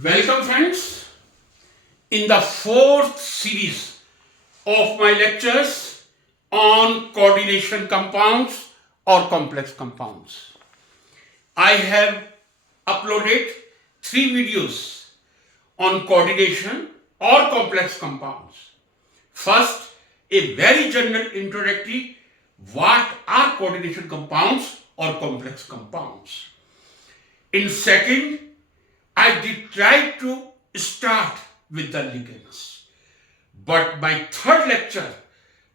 Welcome, friends, in the fourth series of my lectures on coordination compounds or complex compounds. I have uploaded 3 videos on coordination or complex compounds. First, a very general introductory: what are coordination compounds or complex compounds? In second, I did try to start with the ligands. But my third lecture,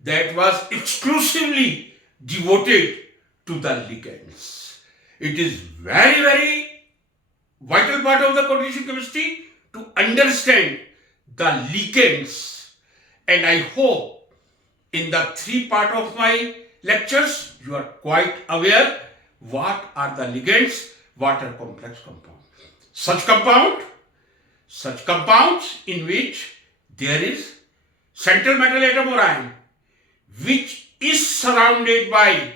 that was exclusively devoted to the ligands. It is very vital part of the coordination chemistry to understand the ligands. And I hope in the 3 part of my lectures, you are quite aware what are the ligands, what are complex compounds. Such compounds in which there is central metal atom or ion which is surrounded by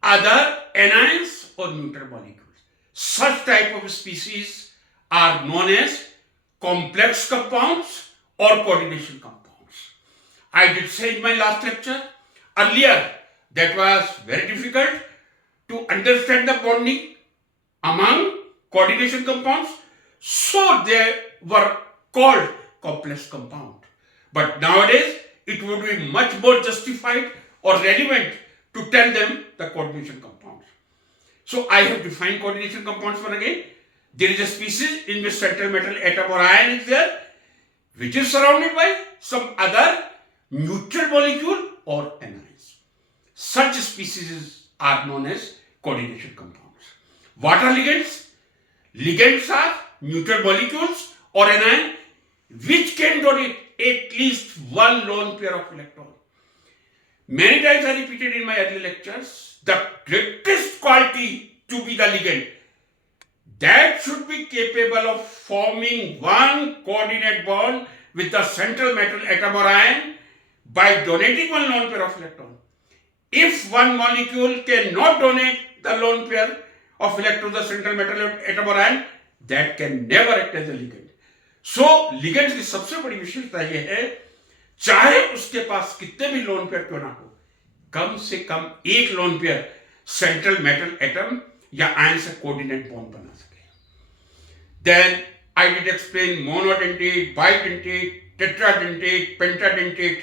other anions or neutral molecules. Such type of species are known as complex compounds or coordination compounds. I did say in my last lecture earlier that was very difficult to understand the bonding among coordination compounds, so they were called complex compound. But nowadays it would be much more justified or relevant to tell them the coordination compounds. So I have defined coordination compounds once again. There is a species in which central metal atom or ion is there, which is surrounded by some other neutral molecule or anions. Such species are known as coordination compounds. What are ligands? Ligands are neutral molecules or anion which can donate at least one lone pair of electrons. Many times I repeated in my earlier lectures, the greatest quality to be the ligand that should be capable of forming one coordinate bond with the central metal atom or ion by donating one lone pair of electrons. If one molecule cannot donate the lone pair of electrons to the central metal atom or ion, that can never act as a ligand. So ligand की सबसे बड़ी विशेषता यह है, चाहे उसके पास कितने भी लोन पेयर क्यों ना हो, कम से कम एक lone pair central metal atom या आयन से कोऑर्डिनेट बॉन्ड बना सके. Then I did explain monodentate, bidentate, tetradentate, pentadentate,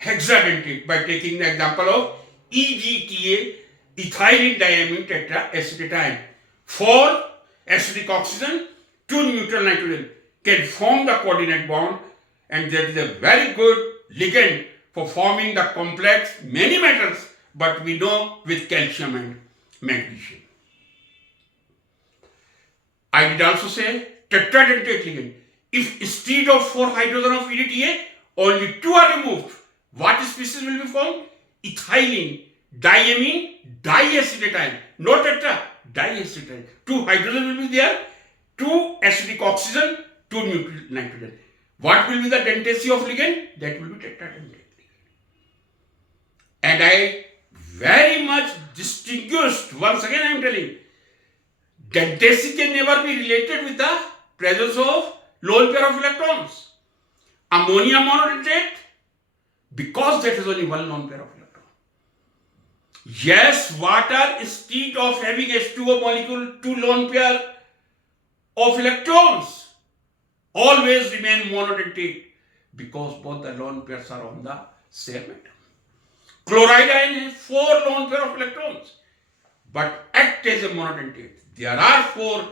hexadentate by taking the example of EGTA, ethylene diamine tetraacetate. 4 acidic oxygen, 2 neutral nitrogen can form the coordinate bond, and that is a very good ligand for forming the complex many metals, but we know with calcium and magnesium. I did also say tetradentate ligand. If instead of 4 hydrogen of EDTA, only 2 are removed, what species will be formed? Ethylene diamine diacetyl, no tetra, diacetyl. 2 hydrogen will be there, 2 acidic oxygen, 2 neutral nitrogen. What will be the dentation of ligand? That will be tetradentate ligand. And I very much distinguished, once again I am telling, dentation can never be related with the presence of lone pair of electrons. Ammonia monodentate, because that is only one lone pair of electrons. Yes, water, instead of having H2O molecule, 2 lone pair of electrons, always remain monodentate because both the lone pairs are on the same atom. Chloride ion has 4 lone pair of electrons but act as a monodentate. There are 4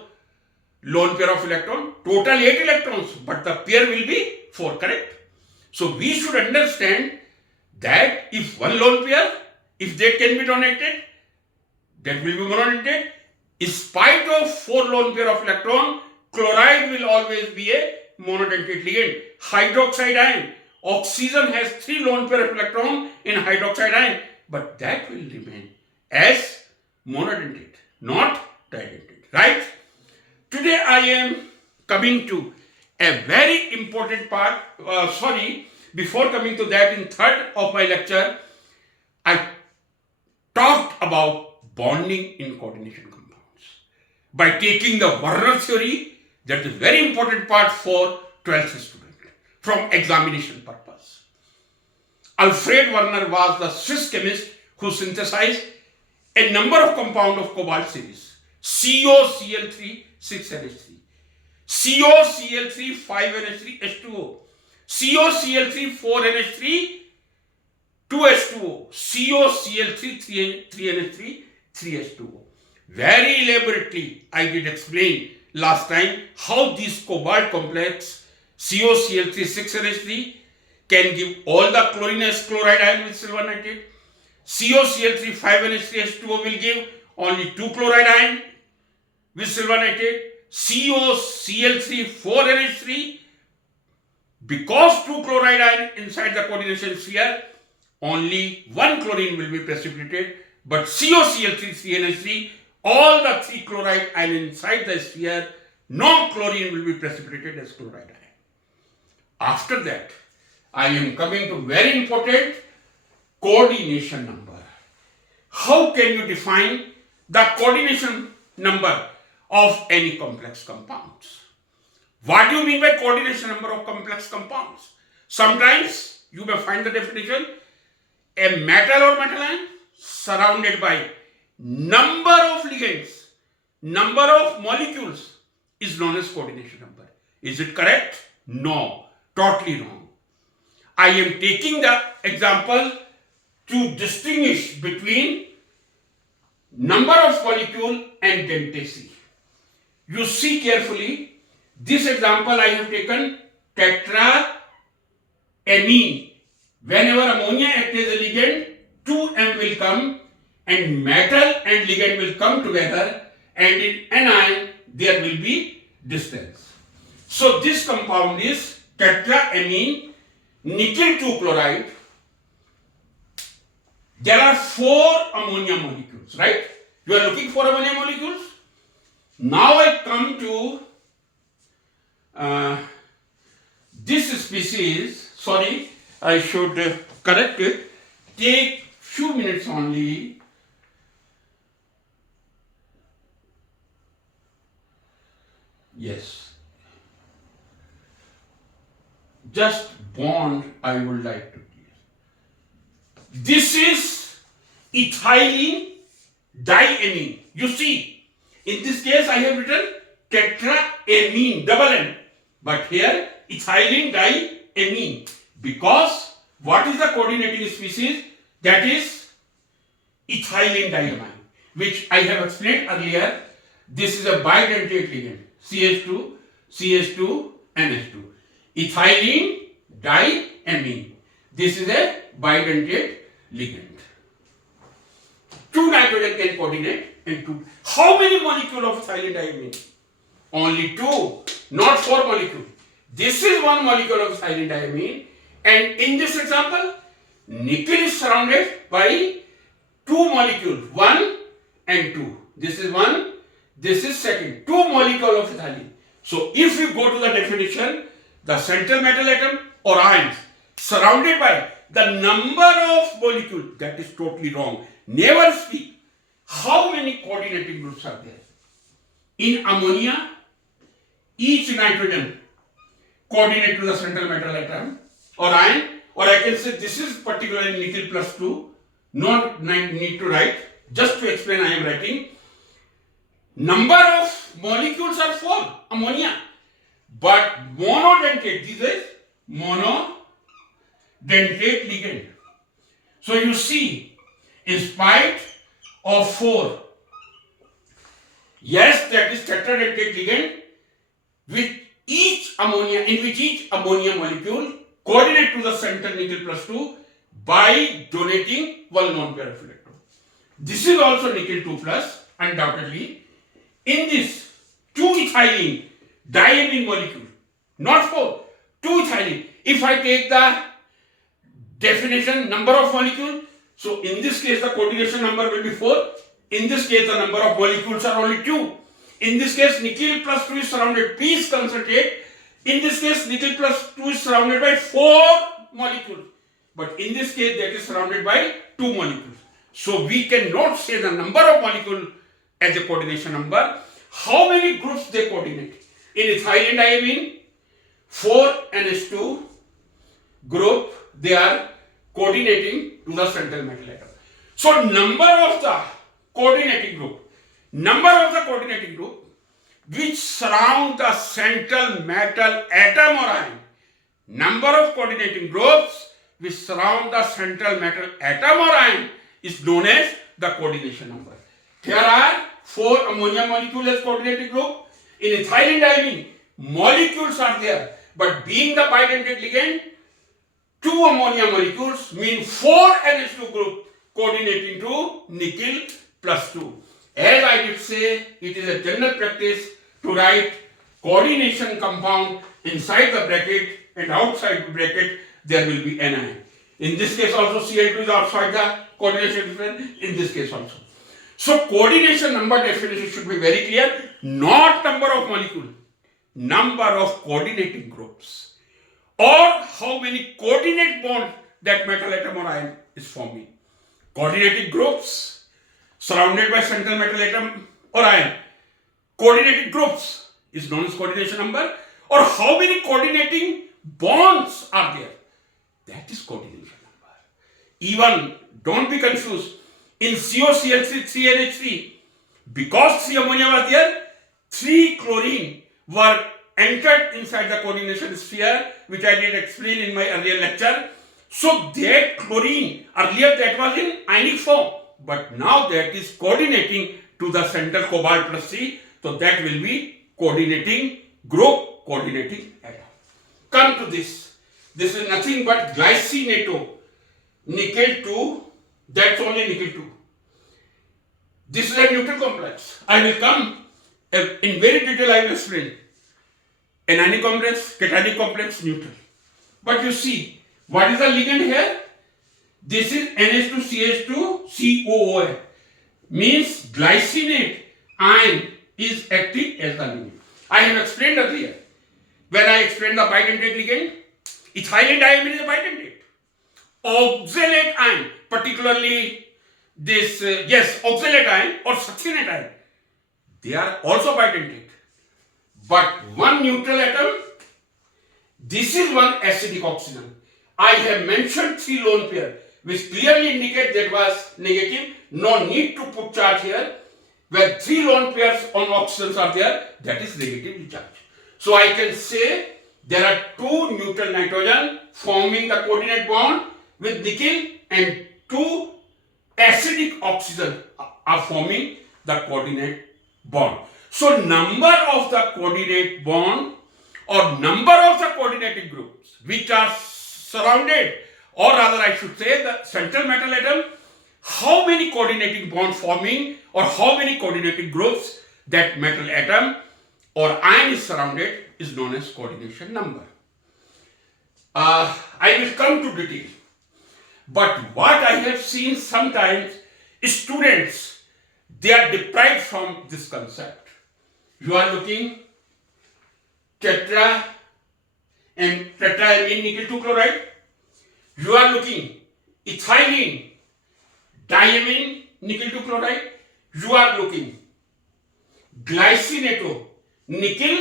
lone pair of electrons, total 8 electrons, but the pair will be 4, correct? So we should understand that if one lone pair, if that can be donated, that will be monodentate. In spite of 4 lone pair of electron, chloride will always be a monodentate ligand. Hydroxide ion, oxygen has 3 lone pair of electron in hydroxide ion, but that will remain as monodentate, not didentate, right? Today I am coming to a very important part. Before coming to that, in third of my lecture, I talked about bonding in coordination compounds by taking the Werner theory That is very important part for 12th student from examination purpose. Alfred Werner was the Swiss chemist who synthesized a number of compounds of cobalt series: COCl3 6NH3, COCl3 5NH3 H2O, COCl3 4NH3 2H2O, COCl3 3NH3 3H2O. Very elaborately I did explain last time how this cobalt complex COCl3 6NH3 can give all the chlorine as chloride ion with silver nitrate. COCl3 5NH3H2O will give only 2 chloride ion with silver nitrate. COCl3 4NH3, because 2 chloride ion inside the coordination sphere, only 1 chlorine will be precipitated, but COCl3 3NH3, all the 3 chloride ion inside the sphere, no chlorine will be precipitated as chloride ion. After that, I am coming to very important coordination number. How can you define the coordination number of any complex compounds? What do you mean by coordination number of complex compounds? Sometimes you may find the definition: a metal or metal ion surrounded by number of ligands, number of molecules is known as coordination number. Is it correct? No, totally wrong. I am taking the example to distinguish between number of molecule and density. You see carefully, this example I have taken tetraamine. Whenever ammonia acts as a ligand, 2M will come and metal and ligand will come together, and in anion there will be distance. So this compound is tetraamine nickel 2 chloride. There are 4 ammonia molecules, right? You are looking for ammonia molecules. Now I come to this species. Sorry, I should correct it. Take few minutes only. Yes. Just bond I would like to clear. This is ethylene diamine. You see, in this case I have written tetraamine, double N. But here ethylene diamine. Because what is the coordinating species? That is ethylene diamine, which I have explained earlier. This is a bidentate ligand. CH2, CH2, NH2. Ethylene diamine. This is a bidentate ligand. 2 nitrogen can coordinate and 2. How many molecules of ethylene diamine? Only 2, not 4 molecules. This is 1 molecule of ethylene diamine, and in this example, nickel is surrounded by 2 molecules, 1 and 2. This is 1, this is second, 2 molecules of ethylene. So if you go to the definition, the central metal atom or ions surrounded by the number of molecules, that is totally wrong. Never speak. How many coordinating groups are there? In ammonia, each nitrogen coordinate to the central metal atom or ion, or I can say this is particularly nickel plus 2. No need to write. Just to explain, I am writing. Number of molecules are 4, ammonia. But monodentate, this is monodentate ligand. So you see, in spite of 4, yes, that is tetradentate ligand, with each ammonia, in which each ammonia molecule coordinate to the center nickel plus 2 by donating 1 lone pair of electron. This is also nickel 2 plus, undoubtedly. In this 2 ethylene diamine molecule, not 4, 2 ethylene. If I take the definition number of molecule, so in this case the coordination number will be 4. In this case the number of molecules are only 2. In this case nickel plus 2 is surrounded, P is concentrate. In this case nickel plus 2 is surrounded by 4 molecules. But in this case that is surrounded by 2 molecules. So we cannot say the number of molecules as a coordination number. How many groups they coordinate? In ethylene diamine, 4NH2 group, they are coordinating to the central metal atom. So number of the coordinating group which surround the central metal atom or ion, number of coordinating groups which surround the central metal atom or ion is known as the coordination number. Here are 4 ammonia molecules as coordinating group. In ethylene diamine, molecules are there, but being the bidentate ligand, 2 ammonia molecules mean 4 NH2 group coordinating to nickel plus 2. As I did say, it is a general practice to write coordination compound inside the bracket and outside the bracket there will be Ni. In this case also Cl2 is outside the coordination difference, in this case also. So coordination number definition should be very clear, not number of molecule, number of coordinating groups, or how many coordinate bonds that metal atom or ion is forming. Coordinating groups surrounded by central metal atom or ion, coordinating groups is known as coordination number, or how many coordinating bonds are there, that is coordination number. Even don't be confused, in COCl3NH3, because 3 ammonia was there, 3 chlorine were entered inside the coordination sphere, which I did explain in my earlier lecture. So that chlorine, earlier that was in ionic form, but now that is coordinating to the central cobalt plus C, so that will be coordinating group, coordinating atom. Come to this. This is nothing but glycinato, nickel 2, that's only nickel 2. This is a neutral complex. I will come in very detail, I will explain. Anionic complex, cationic complex, neutral. But you see, what is the ligand here? This is NH2CH2COOH. Means glycinate ion is acting as the ligand. I have explained earlier. When I explained the bidentate ligand, ethylene diamine is a bidentate. Oxalate ion, particularly this, oxalate ion or succinate ion, they are also bidentate. But one neutral atom, this is one acidic oxygen. I have mentioned 3 lone pair, which clearly indicate that was negative. No need to put charge here. Where 3 lone pairs on oxygens are there, that is negatively charged. So I can say there are 2 neutral nitrogen forming the coordinate bond with nickel, and 2 acidic oxygen are forming the coordinate bond. So number of the coordinate bond or number of the coordinating groups which are surrounded, or rather I should say the central metal atom, how many coordinating bonds forming or how many coordinating groups that metal atom or ion is surrounded is known as coordination number. I will come to detail. But what I have seen sometimes, students, they are deprived from this concept. You are looking tetraamine nickel 2 chloride. You are looking ethylene diamine nickel 2 chloride. You are looking glycinato nickel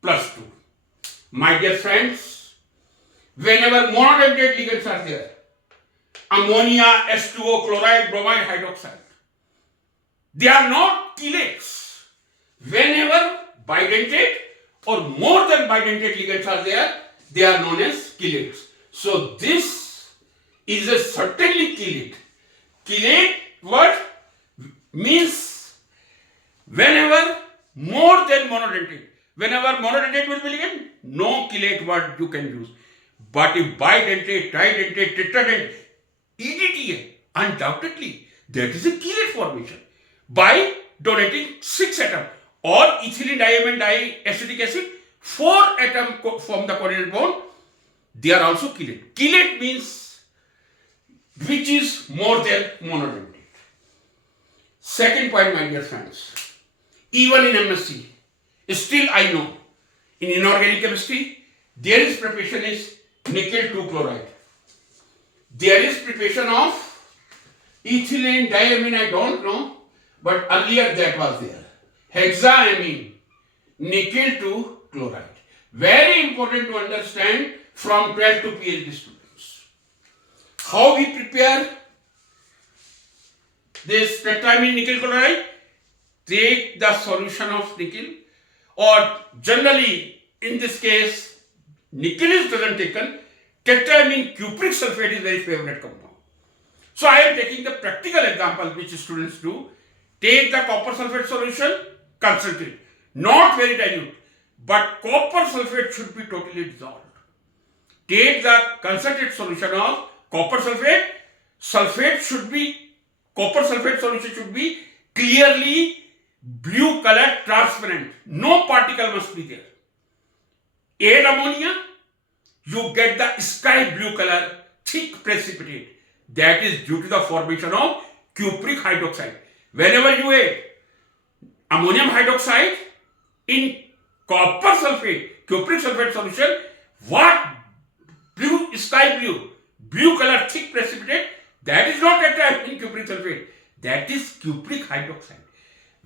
plus 2. My dear friends, whenever monodentate ligands are there, ammonia, H2O, chloride, bromide, hydroxide, they are not chelates. Whenever bidentate or more than bidentate ligands are there, they are known as chelates. So this is a certainly chelate. Chelate what means whenever more than monodentate. Whenever monodentate will be ligand, no chelate word you can use. But if bidentate, tridentate, tetradentate, EDTA, undoubtedly that is a chelate formation by donating 6 atoms, or ethylene diamine diacetic acid, 4 atoms form the coordinate bond, they are also chelate. Chelate means which is more than monodentate. Second point, my dear friends, even in MSc, still I know in inorganic chemistry there is preparation is nickel 2 chloride. There is preparation of ethylene diamine, I don't know, but earlier that was there. Hexaamine nickel to chloride. Very important to understand from 12 to PhD students. How we prepare this tetramine nickel chloride? Take the solution of nickel, or generally in this case nickel is doesn't taken, tetramine cupric sulfate is very favorite compound. So I am taking the practical example which students do. Take the copper sulfate solution, concentrate, not very dilute, but copper sulfate should be totally dissolved. Take the concentrate solution of copper sulfate, copper sulfate solution should be clearly blue color, transparent, no particle must be there. Add ammonia, you get the sky blue color, thick precipitate. That is due to the formation of cupric hydroxide. Whenever you add ammonium hydroxide in copper sulfate, cupric sulfate solution, what blue, sky blue color, thick precipitate, that is not tetramine cupric sulfate, that is cupric hydroxide.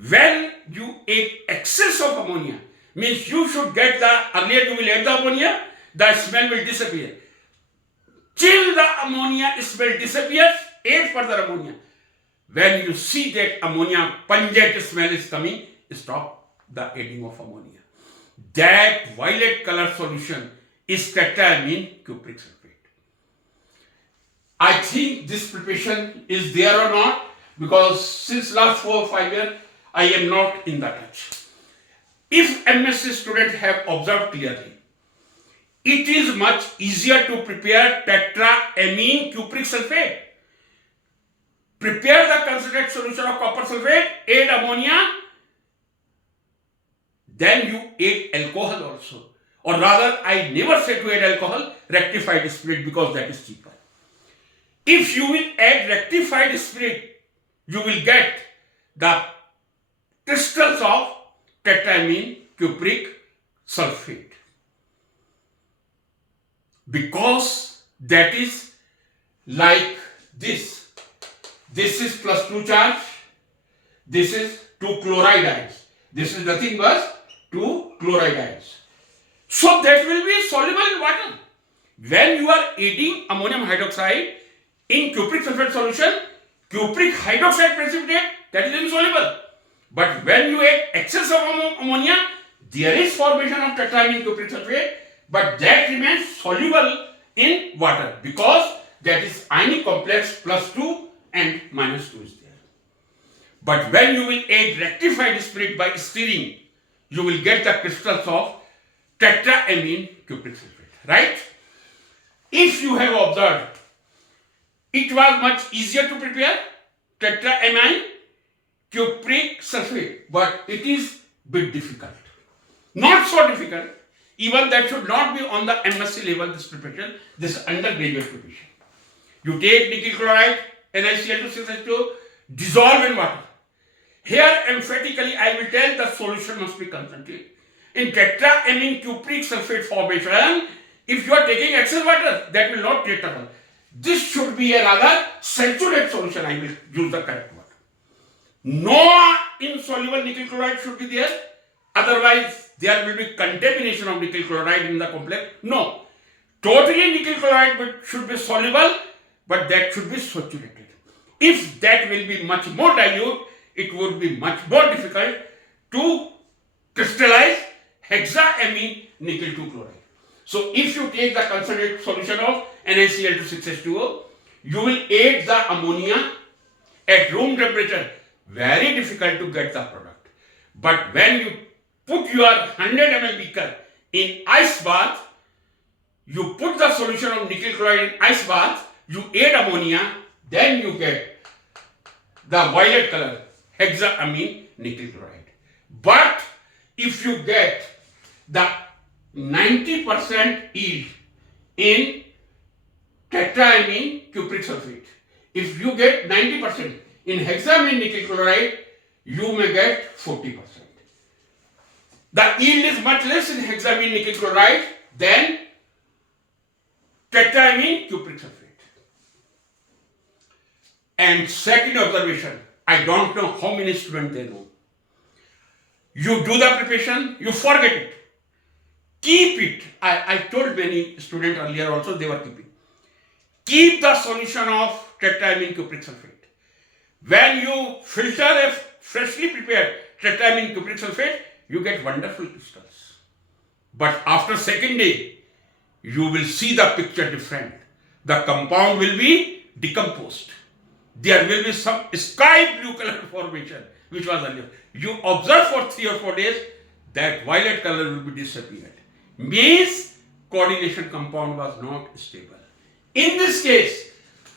When you add excess of ammonia, means you should get the, earlier you will add the ammonia, the smell will disappear. Till the ammonia smell disappears, add further ammonia. When you see that ammonia pungent smell is coming, stop the adding of ammonia. That violet color solution is tetramine cupric sulfate. I think this preparation is there or not, because since last 4 or 5 years, I am not in the touch. If MSc students have observed clearly, it is much easier to prepare tetramine cupric sulfate. Prepare the concentrate solution of copper sulfate, add ammonia, then you add alcohol also. Or rather, I never say to add alcohol, rectified spirit, because that is cheaper. If you will add rectified spirit, you will get the crystals of tetramine cupric sulfate. Because that is like this. This is +2 charge. This is 2 chloride ions. This is nothing but 2 chloride ions. So that will be soluble in water. When you are adding ammonium hydroxide in cupric sulfate solution, cupric hydroxide precipitate, that is insoluble. But when you add excess of ammonia, there is formation of tetramine cupric sulfate, but that remains soluble in water, because that is ionic complex +2 and -2 is there. But when you will add rectified spirit by stirring, you will get the crystals of tetramine cupric sulfate, right? If you have observed, it was much easier to prepare tetramine cupric sulfate, but it is bit difficult. Not so difficult. Even that should not be on the MSc level, this preparation, this undergraduate preparation. You take nickel chloride, NaCl2 dissolve in water. Here emphatically I will tell the solution must be concentrated. In tetramine cupric sulfate formation, if you are taking excess water, that will not create trouble. This should be a rather saturated solution. I will use the correct word. No insoluble nickel chloride should be there. Otherwise, there will be contamination of nickel chloride in the complex. No. Totally nickel chloride should be soluble, but that should be saturated. If that will be much more dilute, it would be much more difficult to crystallize hexaamine nickel 2 chloride. So if you take the concentrated solution of NaCl2 you will add the ammonia at room temperature. Very difficult to get the product. But when you put your 100 ml beaker in ice bath, you put the solution of nickel chloride in ice bath, you add ammonia, then you get the violet color hexaamine nickel chloride. But if you get the 90% yield in tetramine cupric sulfate, if you get 90% in hexaamine nickel chloride, you may get 40%. The yield is much less in hexaamine nickel chloride than tetramine cupric sulfate. And second observation, I don't know how many students they know. You do the preparation, you forget it. Keep it. I told many students earlier also, they were keeping. Keep the solution of tetramine cupric sulfate. When you filter a freshly prepared tetramine cupric sulfate, you get wonderful crystals. But after second day, you will see the picture different. The compound will be decomposed. There will be some sky blue color formation, which was earlier. You observe for 3 or 4 days, that violet color will be disappeared. Means coordination compound was not stable. In this case,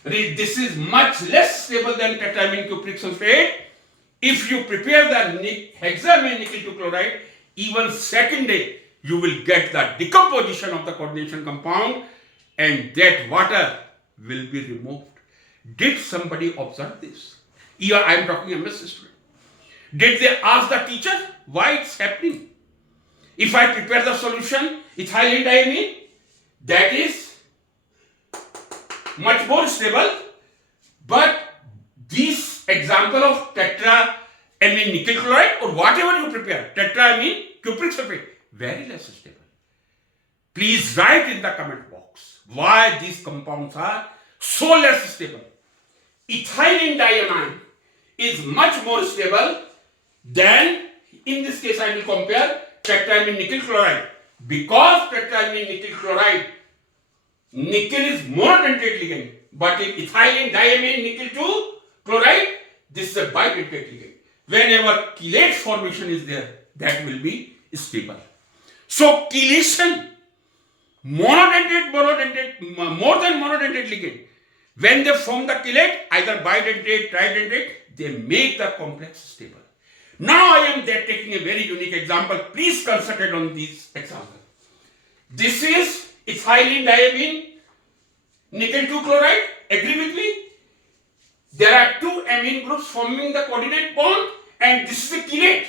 this is much less stable than tetramine cupric sulfate. If you prepare the hexamine nickel 2 chloride, even second day, you will get the decomposition of the coordination compound and that water will be removed. Did somebody observe this? Here I am talking MS student. Did they ask the teacher why it's happening? If I prepare the solution, ethylene diamine, that is much more stable, but this example of tetramine nickel chloride or whatever you prepare, tetramine cupric sulfate, very less stable. Please write in the comment box why these compounds are so less stable. Ethylene diamine is much more stable than, in this case I will compare tetramine nickel chloride. Because tetramine nickel chloride, nickel is monodentate ligand, but in ethylene diamine nickel 2 chloride, this is a bidentate ligand. Whenever chelate formation is there, that will be stable. So chelation, more than monodentate ligand, when they form the chelate, either bidentate, tridentate, they make the complex stable. Now I am there taking a very unique example. Please concentrate on this example. This is ethylene diamine nickel 2 chloride. Agree with me? There are two amine groups forming the coordinate bond, and this is a chelate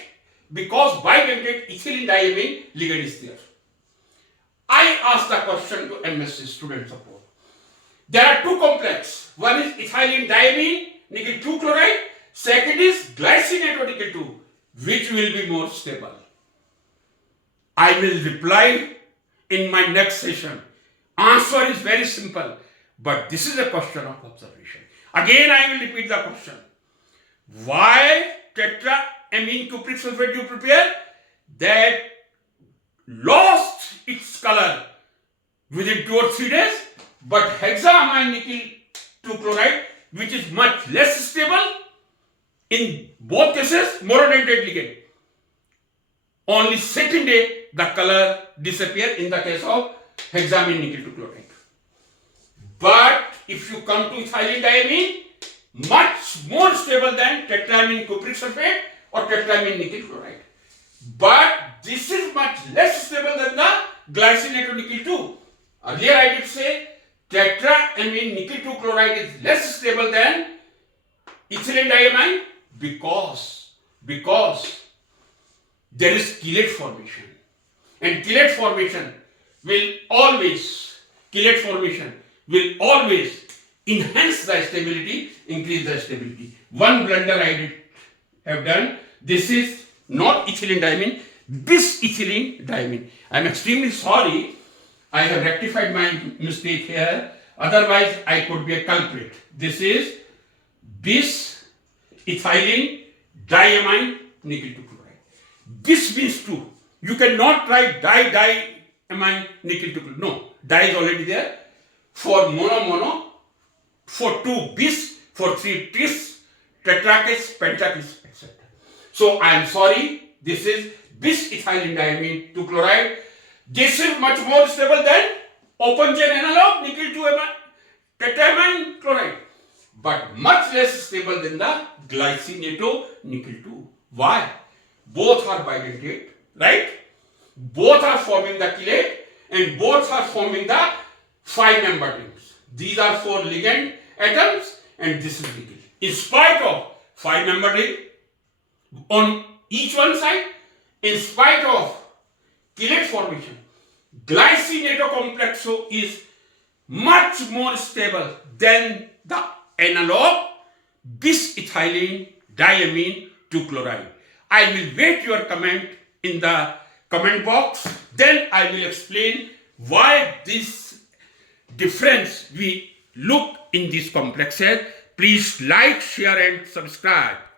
because bidentate ethylene diamine ligand is there. I ask the question to MSc student support. There are two complexes. One is ethylene diamine nickel 2 chloride. Second is glycinato nickel 2. Which will be more stable? I will reply in my next session. Answer is very simple, but this is a question of observation. Again, I will repeat the question. Why tetramine cupric sulfate you prepare that lost its color within 2 or 3 days, but hexamine nickel 2 chloride, which is much less stable, in both cases monodentate ligand, only second day the color disappear in the case of hexamine nickel 2 chloride. But if you come to ethylene diamine, much more stable than tetramine cupric sulfate or tetramine nickel chloride. But this is much less stable than the glycinato nickel 2. Earlier I did say tetramine nickel 2 chloride is less stable than ethylene diamine because there is chelate formation, and chelate formation will always enhance the stability, increase the stability. One blunder I have done. This is not ethylene diamine, bis-ethylene diamine. I am extremely sorry. I have rectified my mistake here. Otherwise, I could be a culprit. This is bis-ethylene diamine nickel 2 chloride. Bis means 2. You cannot write diamine nickel 2 chloride. No, di is already there. For mono, for 2 bis, for 3 tris, tetrakis, pentakis, etc. So I am sorry. This is bis-ethylene diamine 2 chloride. This is much more stable than open chain analog nickel 2 tetramine chloride, but much less stable than the glycinato nickel 2. Why? Both are bidentate, right? Both are forming the chelate and both are forming the 5-membered rings. These are 4 ligand atoms and this is nickel. In spite of 5-membered ring on each one side, in spite of chelate formation, glycinato complexo is much more stable than the analog bis-ethylene diamine 2 chloride. I will wait your comment in the comment box. Then I will explain why this difference we look in these complexes. Please like, share and subscribe.